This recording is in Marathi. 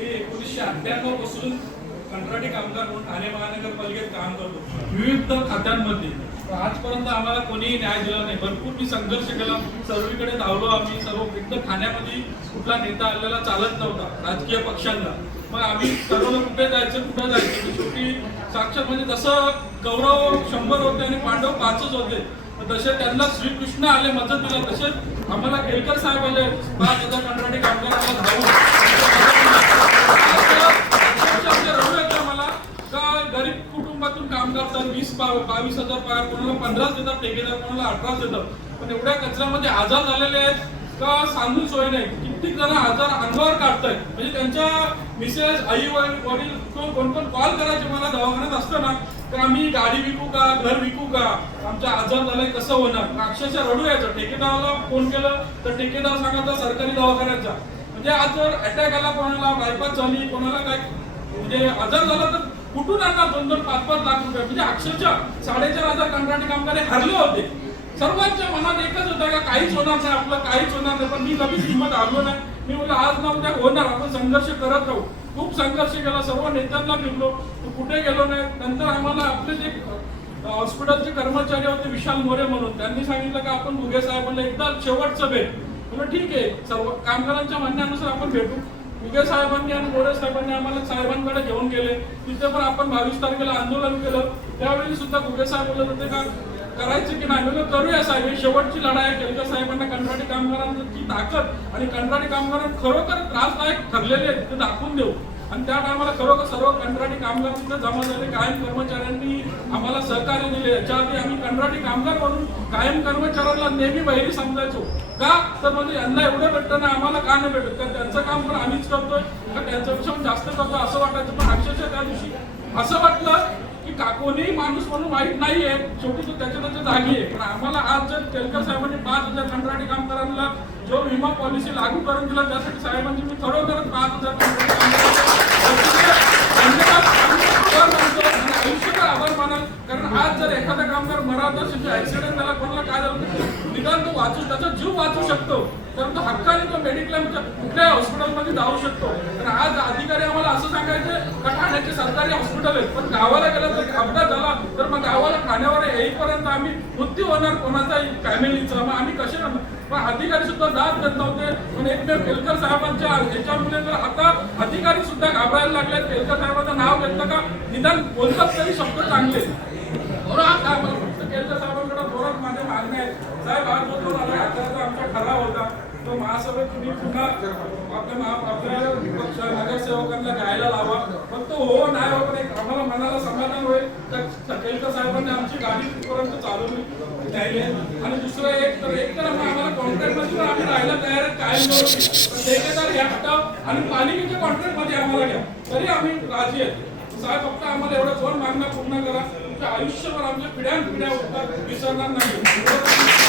मी 1998 पासून कंत्राटी कामगार म्हणून ठाणे महानगरपालिकेत काम करतो विविध खात्यांमध्ये. आजपर्यंत आम्हाला कोणीही न्याय दिला नाही. भरपूर मी संघर्ष केला, सर्वीकडे धावलो आम्ही. सर्व एकदम ठाण्यामध्ये कुठला नेता आलेला चालत नव्हता राजकीय पक्षांना. मग आम्ही ठरवलं कुठे जायचं. शेवटी साक्षात म्हणजे जसं कौरव 100 होते आणि पांडव 5च होते, तसे त्यांना श्रीकृष्ण आले मदतीला, तसेच आम्हाला केळकर साहेब आले 5,000 कंत्राटी कामगारांना धावून. मला का गरीब कुटुंबातून काम करतात, 20-22 हजार पगार, कोणाला 15 देतात ठेकेदार, कोणाला 18 देतात. पण एवढ्या कचऱ्यामध्ये आजार झालेले आहेत का सांगून सोय नाही. कित्येक जण आजार अंगावर काढतायत. म्हणजे त्यांच्या मिसेस, आई वडील कोण कॉल करायचे मला दवाखान्यात असताना तर आम्ही गाडी विकू का, घर विकू का, आमचा आजार झालाय कसं होणार. अक्षरशः रडू यायचं. ठेकेदाराला फोन केलं तर ठेकेदार सांगायचा सरकारी दवाखान्यात जा. म्हणजे आज जर अटॅक आला, कोणाला बायपास झाली, कोणाला काय म्हणजे आजार झाला तर कुठून आणणार 2-2, 5-5 लाख रुपये. म्हणजे अक्षरशः 4,500 कंत्राटी कामगार हरले होते. सर्वांच्या मनात एकच होतं का काहीच होणार नाही, आपलं काहीच होणार नाही. पण मी कधीच हिंमत हारलो नाही. मी बोललो आज ना उद्या होणार, आपण संघर्ष करत राहू. खूप संघर्ष केला, सर्व नेत्यांना फिरलो, कुठे गेलो नाही. नंतर आम्हाला आपले जे हॉस्पिटलचे कर्मचारी होते विशाल मोरे म्हणून, त्यांनी सांगितलं की आपण घुगे साहेबांना एकदा शेवटचं भेट. म्हणून ठीक आहे, सर्व कामगारांच्या म्हणण्यानुसार आपण भेटू. घुगे साहेबांनी आणि मोरे साहेबांनी आम्हाला साहेबांकडे घेऊन गेले. तिथे पण आपण 22 तारखेला आंदोलन केलं. त्यावेळी सुद्धा घुगे साहेब बोलत होते का करायचं की नाही. म्हणजे करूया साहेब, ही शेवटची लढाई आहे. केळकर साहेबांना कंत्राटी कामगारांची ताकद आणि कंत्राटी कामगारांना खरोखर त्रासदायक ठरलेले आहेत ते दाखवून देऊ. आणि त्या टायमाला खरोखर सर्व कंत्राटी कामगार तिथे जमा झाले. कायम कर्मचाऱ्यांनी आम्हाला सहकार्य दिले. याच्या आधी आम्ही कंत्राटी कामगार म्हणून कायम कर्मचाऱ्यांना नेहमी बहिरी समजायचो. का तर म्हणजे यांना एवढं भेटतं ना, आम्हाला का नाही भेटत, का त्यांचं काम पण आम्हीच करतोय का त्यांच्यापेक्षा जास्त करतो असं वाटायचं. पण अक्षरशः त्या दिवशी असं वाटलं की कोणीही माणूस म्हणून वाईट नाहीये, शेवटी तो त्याच्या जागी आहे. पण आम्हाला आज जर केळकर साहेबांनी 5,000 कंत्राटी कामगारांना जो विमा पॉलिसी लागू करून दिला, त्यासाठी साहेबांची मी खरोखरच 5,000 आयुष्यभर आभार मानाल. कारण आज जर एखादा कामगार मरात असेल, ऍक्सिडेंट झाला, कोणाला काय झालं, निदान तो वाचू, त्याचा जीव वाचू शकतो. तर तो हक्काने तो मेडिक्लेमच्या कुठल्याही हॉस्पिटलमध्ये जाऊ शकतो. तर आज अधिकारी आम्हाला असं सांगायचे का ठाण्याचे सरकारी हॉस्पिटल आहेत, पण गावाला गेलं तर अपघात झाला तर मग गावाला ठाण्यावर येईपर्यंत आम्ही मृत्यू होणार कोणाचाही फॅमिलीचा, मग आम्ही कसे राहणार. पण अधिकारी सुद्धा दाद देत नव्हते. पण एकमेव केळकर साहेबांच्या याच्यामुळे तर आता अधिकारी सुद्धा घाबरायला लागले. केळकर साहेबांचं नाव घेतलं का निदान बोलतात तरी शब्द चांगले. म्हणून आता आम्हाला फक्त केळकर साहेबांकडे जोरात माझे मागणे आहेत. साहेब आज जो आमचा ठराव होता तो महासभेत तुम्ही पुन्हा आपल्या विपक्ष नगरसेवकांना घ्यायला लावा. फक्त हो नाही हो, पण आम्हाला मनाला समाधान होईल तर केळकर साहेबांनी आमची गाडी तिथपर्यंत चालवली द्यायला. आणि दुसरं एक तर आम्हाला कॉन्ट्रॅक्टमध्ये पण आम्ही राहायला तयार आहे. काय ठेकेदार घ्या हटाव आणि पालिकेच्या कॉन्ट्रॅक्टमध्ये आम्हाला घ्या, तरी आम्ही राजी आहेत. साहेब फक्त आम्हाला एवढ्या 2 मागण्या पूर्ण करा. तुमच्या आयुष्यभर आमच्या पिढ्यानपिढ्या विसरणार नाही.